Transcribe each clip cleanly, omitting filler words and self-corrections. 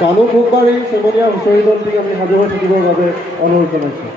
কামৰূপ বুধবাৰী চেমনীয়া হুঁচৰি দলটিক আমি সাজু হৈ থাকিবৰ বাবে অনুৰোধ জনাইছোঁ।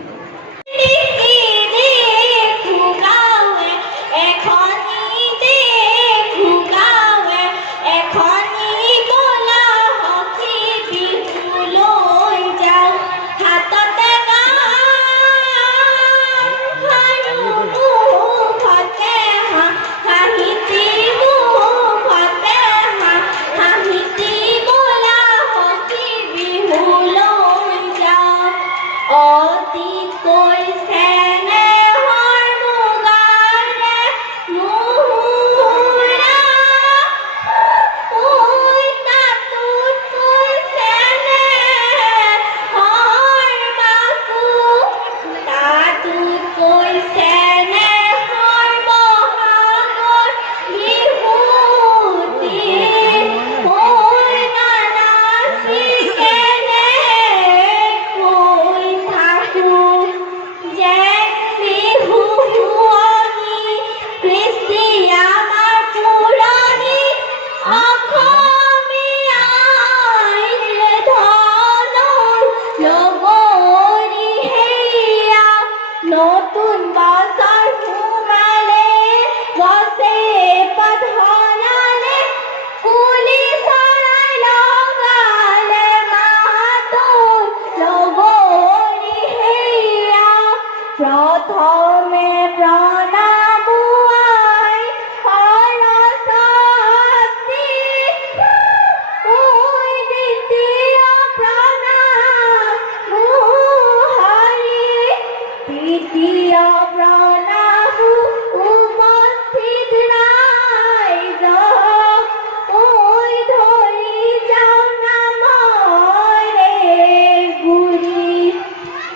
নতুন বছর ঘুমালে বসে পধরালে কুলি সরাই লগালে মাতুন লগরি হেয়া প্রথমে প্রণাম আই সরস্বতী ওই দ্বিতীয় প্রণাম হরি তৃতীয় প্রণাম উপস্থিত নাই ওই ধরি যাও নাম রে গুরি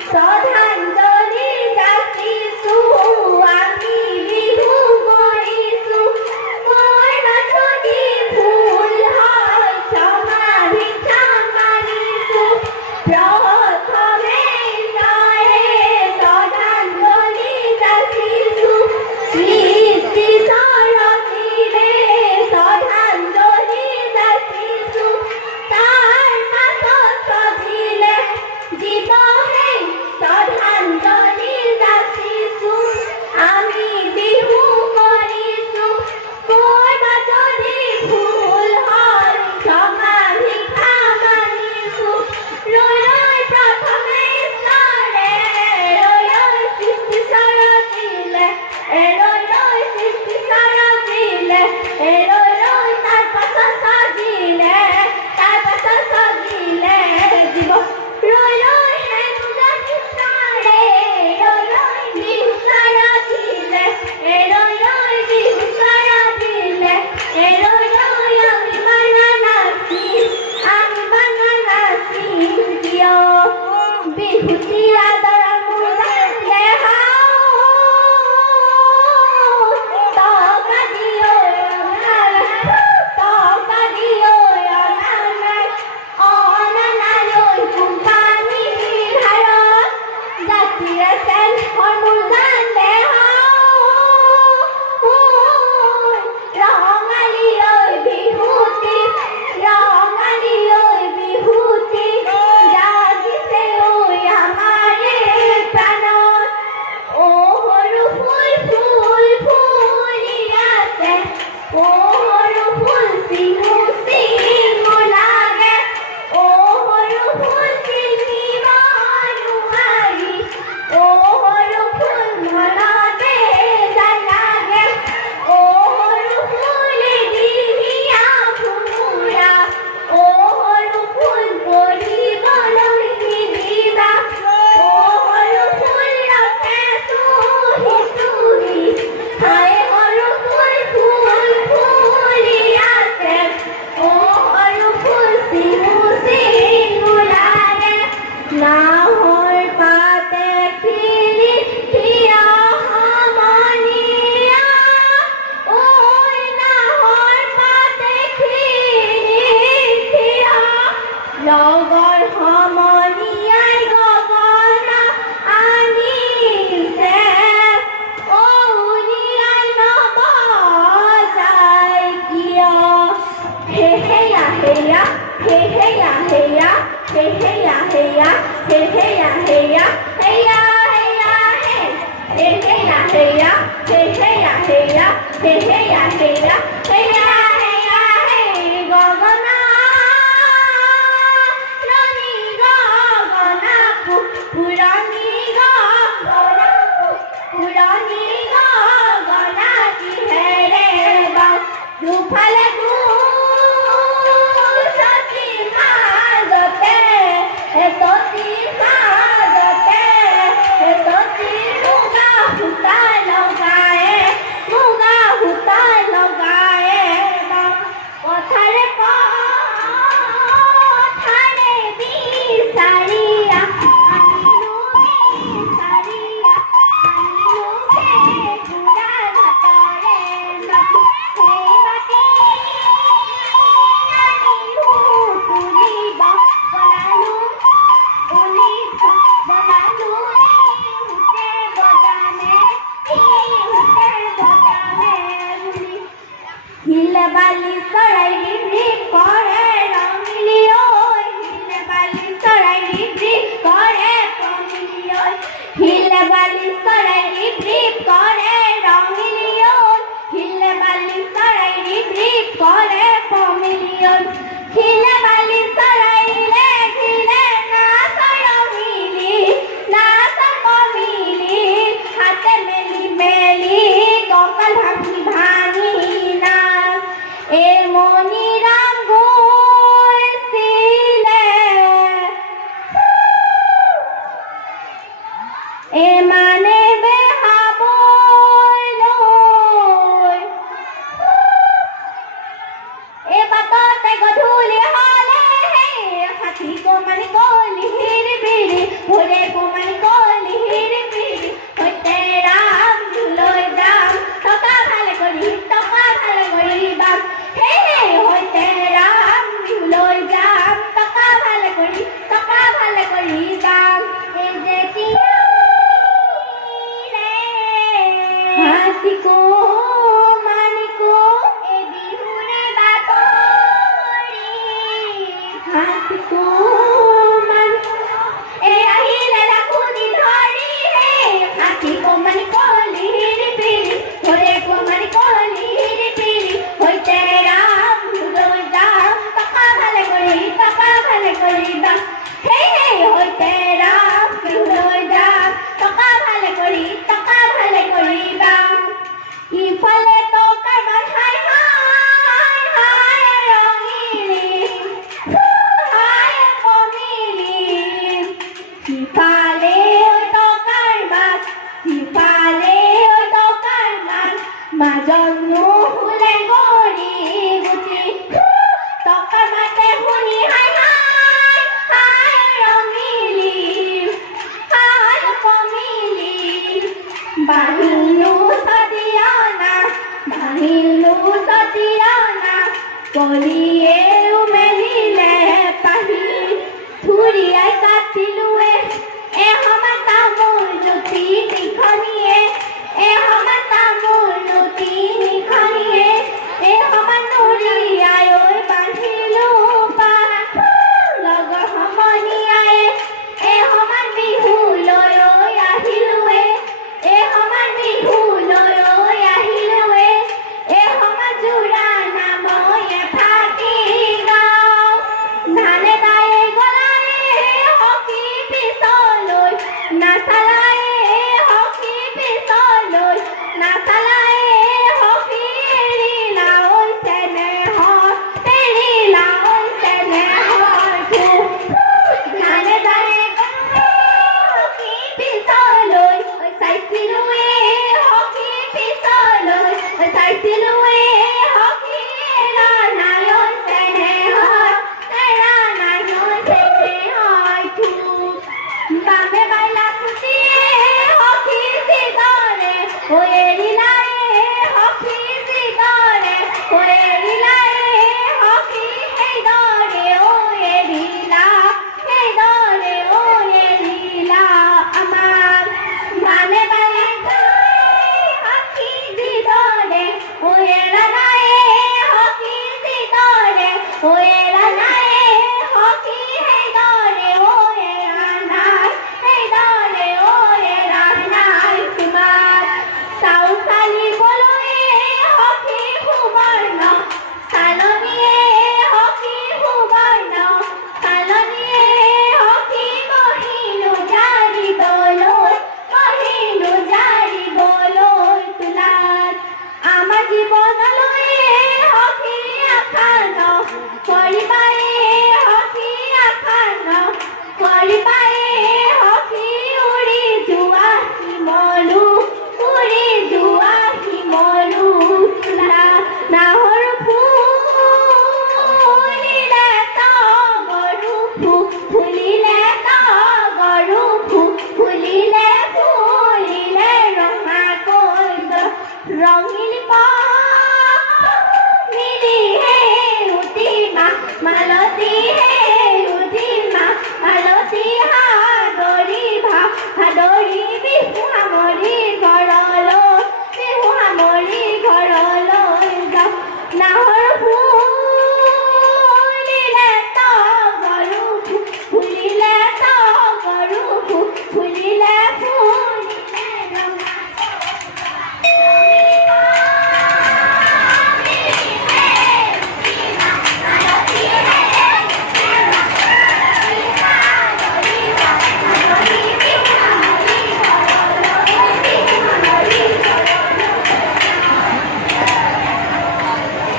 শ্রদ্ধাঞ্জলি যাচিছু আমি বিহু কৰিছো মই যদি ভুল হয় ক্ষমা ভিক্ষা মাগিছো প্ৰথমে শ্ৰদ্ধাঞ্জলি যাচিছু সৃষ্টি সৰতিৰে শ্ৰদ্ধাঞ্জলি যাচিছু তাৰ পাছত ছবিলে জীৱনে শ্ৰদ্ধাঞ্জলি যাচিছু আমি বিহু কৰিছো কৰবা যদি ভুল হয় ক্ষমা ভিক্ষা মাগিছো ৰৈ প্ৰথমে ঈশ্বৰে ৰৈ সৃষ্টি সৰতিলে ৰৈ সৃষ্টি সৰতিলে ৰৈ তাৰ পাছত সজিলে জীৱ ৰৈ হেনু জানিছাৰে ৰৈ বিহু সৰতিলে ৰৈ বিহু সৰতিলে ৰৈ আমি বানা নাচিম কিয় বিহুতি আদৰ মূলে টকা দিও অনানালৈ কোম্পানী ভাৰত জাতিৰে চেলফৰ মূলধন ৰঙালী ঐ বিহুতি জাগিছে ঐ আমাৰে প্ৰাণত ও সৰু ফুল ফুলি আছে ও সৰু ফুল চিঙু লাগে ও সৰু ফুল চিঙিব নোৱাৰি ও সৰু ফুল মনতে লাগে ও সৰু ফুল দিনীয়া ভোমোৰা ও সৰু ফুল পঢ়িবলৈ নিদিবা ও সৰু ফুল ৰখে চুহি হাই সৰু ফুল ফুলি আছে ও সৰু ফুল চিঙু লাগে নাহৰ পাতে খিলি থিয় সমনীয়া ঐ নাহৰ পাতে খিলি থিয় লগৰ সমনীয়াই গগনা আনিছে ও উলিয়াই নবজাই কিয় হেয়া heya heya hey heya heya heya heya hey heya heya hey heya heya hey heya heya heya heya hey gogana rani gogana purani gogana purani gogana ki hai re ba দুফালে সতী মাজতে সতী মাজতে সতী মুগা সূতা লগায়ে কথাৰে কথাৰে বিচাৰিয়া আনিলো বিচাৰিয়া আনিলো পুৰা ঘাটৰে মাটি সেই মাটি আনিলো তুলিব বনালো বনালো ইহুতে বজানে বুলি হিলে বালি চৰাই ৰিপ কৰে ৰঙিলি ঐ হিলে বালি চৰাই ৰিপ কৰে কমিলি ঐ হিলে বালি চৰাই ৰিপ কৰে ৰঙিলি ঐ হিলে বালি চৰাই ৰিপ কৰে কমিলি ঐ হিলে বালি চৰাইলে ঘিলে নাচ ৰঙিলি নাচ কমিলি হাতে মেলি মেলি কপাল ভাঙি ভাঙি নাচ এই মণিৰাম গৈছিলে মানে বেহাবলৈ এই বাটতে গধূলি হ'লে সাথী কমানি কলিহিৰ বিৰি ভোৰে কমানি কলিহিৰ বিৰি সৈতে ৰাম লৈ যাম টকা ভালে কৰি বাম সৈতে ৰাম লৈ যাম টকা ভালে কৰি বাম এই যে হাতীকো মানিকো এই বিহুৰে বাতৰি হাতীকো মানিকো এই আহিলে ৰাখুনি ধৰি হাতীকো মানিকো লিহিৰ পিৰি ভোৰে মানিকো লিহিৰ পিৰি সৈতে ৰাম লৈ যাম টকা ভালে কৰি বাম সৈতে ৰাম লৈ যাম টকা ভালে কৰি বাম ইফালে টকাৰ হাই হাই হাই ৰঙিলি হাই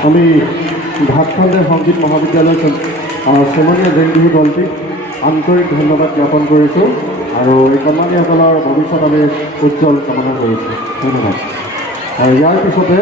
আমি ভাতখণ্ডে সংগীত মহাবিদ্যালয় চেমনীয়া জেং বিহু দলটিক আন্তৰিক ধন্যবাদ জ্ঞাপন কৰিছোঁ আৰু এই কণমানিসকলৰ ভৱিষ্যত আমি উজ্জ্বল কামনা কৰিছোঁ। ধন্যবাদ। আৰু ইয়াৰ পিছতে